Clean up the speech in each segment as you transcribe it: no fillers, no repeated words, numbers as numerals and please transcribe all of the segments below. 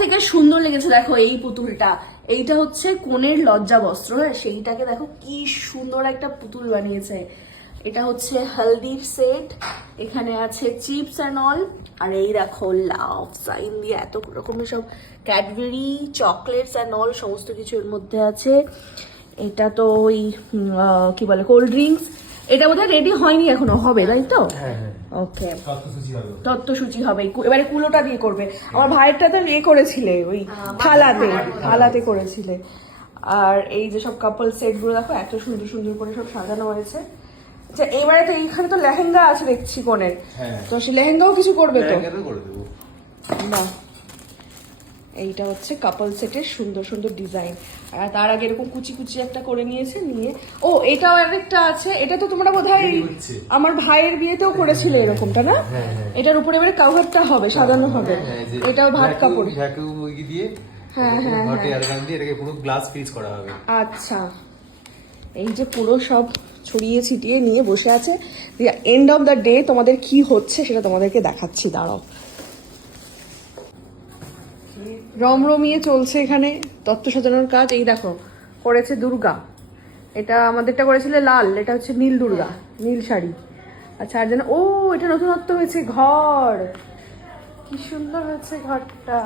থেকে সুন্দর লেগেছে দেখো এই পুতুলটা। এইটা হচ্ছে কনের লজ্জা বস্ত্র, হ্যাঁ সেইটাকে দেখো কি সুন্দর একটা পুতুল বানিয়েছে। এটা হচ্ছে হলদির সেট, এখানে আছে চিপস অ্যান্ড অল, আর এই দেখো লাভ সাইন দিয়ে এত রকমের সব ক্যাডবেরি চকলেটস অ্যান্ড অল সমস্ত কিছু এর মধ্যে আছে। এটা তো ওই কি বলে কোল্ড ড্রিঙ্কস। এটা বোধহয় রেডি হয়নি এখনো, হবে তাই তো? ওকে, তত্ত্বসূচি হবে। এবারে কুলোটা দিয়ে করবে। আমার ভাইয়েরটা তো ইয়ে করেছিলে ওই থালাতে করেছিলে। আর এই যে সব কাপল সেট গুলো দেখো এত সুন্দর সুন্দর করে সব সাজানো হয়েছে। আচ্ছা এবারে তো এইখানে তো লেহেঙ্গা আছে দেখছি কনের, তো সেই লেহেঙ্গাও কিছু করবে তো? বাহ, এইটা হচ্ছে কাপল সেটের সুন্দর সুন্দর ডিজাইন। আর তার আগে এরকম কুচি কুচি একটা করে নিয়েছে, নিয়ে ও এটাও আরেকটা আছে। এটা তো তোমরা বোধহয় আমার ভাইয়ের বিয়েতেও করেছিলে এরকমটা না? এটার উপরে এবারে কাভারটা হবে, সাজানো হবে। এটাও ভাত কাপড় দিয়ে, হ্যাঁ হ্যাঁ এটাকে পুরো গ্লাস ফিক্স করা হবে। আচ্ছা, এই যে পুরো সব ছড়িয়ে ছিটিয়ে নিয়ে বসে আছে। এন্ড অফ দ্য ডে তোমাদের কি হচ্ছে সেটা তোমাদেরকে দেখাচ্ছি, দাঁড়াও। রমরমিয়ে চলছে এখানে তত্ত্ব সাজানোর কাজ। এই দেখো করেছে দুর্গা, এটা আমাদেরটা করেছিল লাল, এটা হচ্ছে নীল দুর্গা, নীল শাড়ি। আচ্ছা আর যেন ও এটা নতুনত্ব হয়েছে, ঘর কি সুন্দর হয়েছে ঘরটা,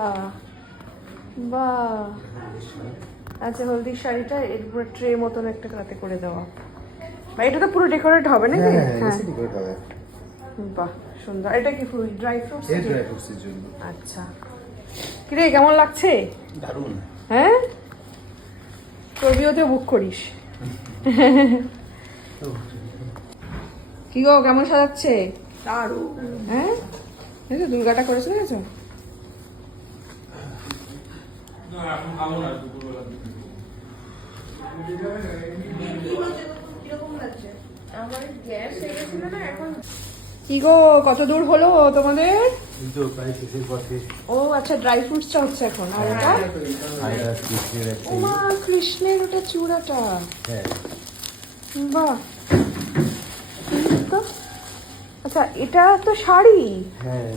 বাহ। আচ্ছা হলদির শাড়িটা এর উপরে ট্রে মতন একটা রাতে করে দেওয়া, বা এটা তো পুরো ডেকোরেট হবে নাকি? হ্যাঁ বাহ সুন্দর। এটা কি ফুল ড্রাই ফ্রুটস? এর জন্য। আচ্ছা কিরে কেমন লাগছে? দারুণ। হ্যাঁ তোর বিয়েতে বুক করিস। কি গো কেমন সাজাচ্ছে? দারুণ। হ্যাঁ এই তো দুর্গাটা করেছে দেখেছো? কি গো কত দূর হলো তোমাদের? ও আচ্ছা ড্রাই ফ্রুটসটা হচ্ছে এখন। আর ওটা ওমা কৃষ্ণের ওটা চূড়াটা, বাহ। আচ্ছা এটা তো শাড়ি, হ্যাঁ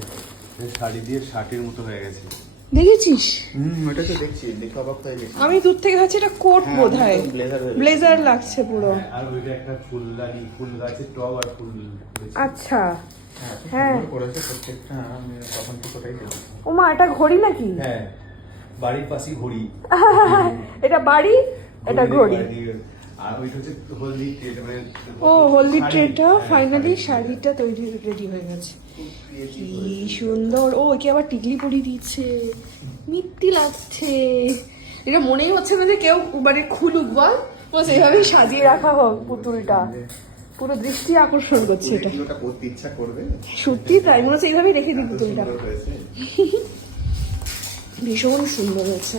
শাড়ি দিয়ে শার্টের মতো হয়ে গেছে, দেখেছিস? ওটা তো দেখছি, দেখে অবাক হয়ে গেছি। আমি দূর থেকে ভাবছি এটা কোট বোধহয়, ব্লেজার লাগছে পুরো। আর ওইটা একটা ফুলদানি, ফুল গাছের টব আর ফুল। আচ্ছা হ্যাঁ করেছে প্রত্যেকটা, আমি তখন থেকে ওটাই দেখি। ওমা এটা ঘড়ি নাকি? হ্যাঁ বাড়ির পাশেই ঘড়ি। এটা বাড়ি, এটা ঘড়ি। আর ওইটা হচ্ছে হলদি ট্রে, মানে ও হলদি ট্রেটা ফাইনালি শাড়িটা তৈরি রেডি হয়ে গেছে। কি সুন্দর। ও কি আবার টিকলি পরিয়ে দিচ্ছে, মিত্তি লাগছে। এটা মনেই হচ্ছে না যে কেউ মানে খুলুক, বল বস এইভাবেই সাজিয়ে রাখা হোক পুতুলটা, পুরো দৃষ্টি আকর্ষণ করছে এটা। ওটা করতে ইচ্ছা করবে সত্যি তাই মনে হচ্ছে এইভাবেই রেখে দিই পুতুলটা। ভীষণ সুন্দর হয়েছে।